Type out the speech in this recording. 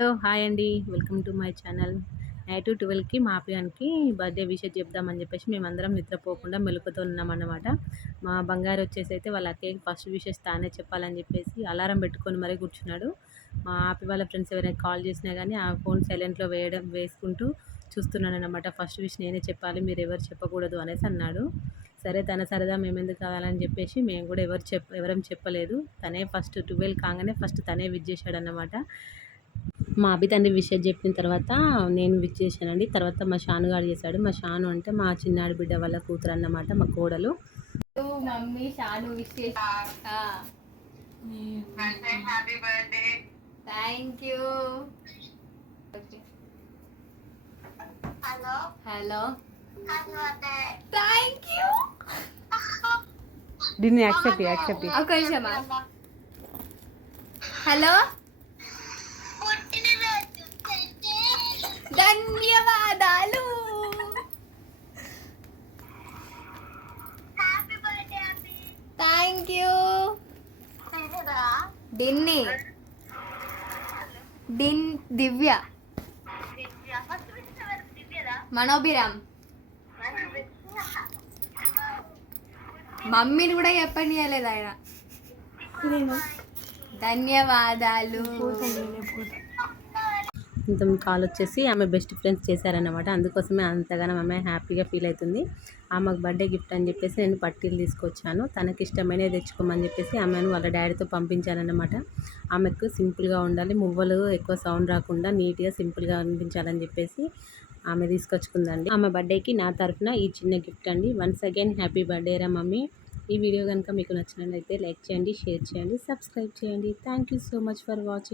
Hello hi అండి. Welcome to my channel. Night ట్వెల్వ్కి మా పియానికి బర్త్డే విషయం చెప్దామని చెప్పేసి మేమందరం నిద్రపోకుండా మెలుకుతూ ఉన్నామన్నమాట. మా బంగారు వచ్చేసి అయితే వాళ్ళ అక్కయ్యకి ఫస్ట్ విషెస్ తానే చెప్పాలని చెప్పేసి అలారం పెట్టుకొని మరీ కూర్చున్నాడు. మా ఆపి వాళ్ళ ఫ్రెండ్స్ ఎవరైనా కాల్ చేసినా కానీ ఆ ఫోన్ సైలెంట్లో వేయడం వేసుకుంటూ చూస్తున్నాను అనమాట ఫస్ట్ విష్ నేనే చెప్పాలి మీరు ఎవరు చెప్పకూడదు అనేసి అన్నాడు. సరే తన సరదా మేము ఎందుకు కావాలని చెప్పేసి మేము కూడా ఎవరు చెప్ ఎవరం చెప్పలేదు. తనే ఫస్ట్ ట్వెల్వ్ కాగానే ఫస్ట్ తనే విజ్ చేశాడు అన్నమాట మా అభి తండ్రి విషయం చెప్పిన తర్వాత నేను విచ్ చేశానండి. తర్వాత మా షాను గారు చేశాడు. మా షాను అంటే మా చిన్నాడి బిడ్డ వాళ్ళ కూతురు అన్నమాట మా కోడలు. Mummy Shanu wish thank you. Hello. Hello. Thank you. దీన్ని యాక్సెప్ట్ యాక్సెప్ట్ ఒక నిమిషమా హలో. ధన్యవాదాలు. థ్యాంక్ యూ డిన్ని డిన్ దివ్య మనోభిరామ్ మమ్మీని కూడా చెప్పండి లేదు ఆయన. ధన్యవాదాలు. ఇంత కాల్ వచ్చేసి ఆమె బెస్ట్ ఫ్రెండ్స్ చేశారన్నమాట. అందుకోసమే అంతగానో ఆమె హ్యాపీగా ఫీల్ అవుతుంది. ఆమెకు బర్త్డే గిఫ్ట్ అని చెప్పేసి నేను పట్టీలు తీసుకొచ్చాను. తనకి ఇష్టమైనవి తెచ్చుకోమని చెప్పేసి ఆమెను వాళ్ళ డాడీతో పంపించానన్నమాట ఆమెకు సింపుల్గా ఉండాలి. మువ్వలు ఎక్కువ సౌండ్ రాకుండా నీట్గా సింపుల్గా అనిపించాలని చెప్పేసి ఆమె తీసుకొచ్చుకుందండి. ఆమె బర్త్డేకి నా తరఫున ఈ చిన్న గిఫ్ట్ అండి. వన్స్ అగైన్ హ్యాపీ బర్త్డే రా మమ్మీ. ఈ వీడియో కనుక మీకు నచ్చినట్లయితే లైక్ చేయండి షేర్ చేయండి సబ్స్క్రైబ్ చేయండి. Thank you so much for watching.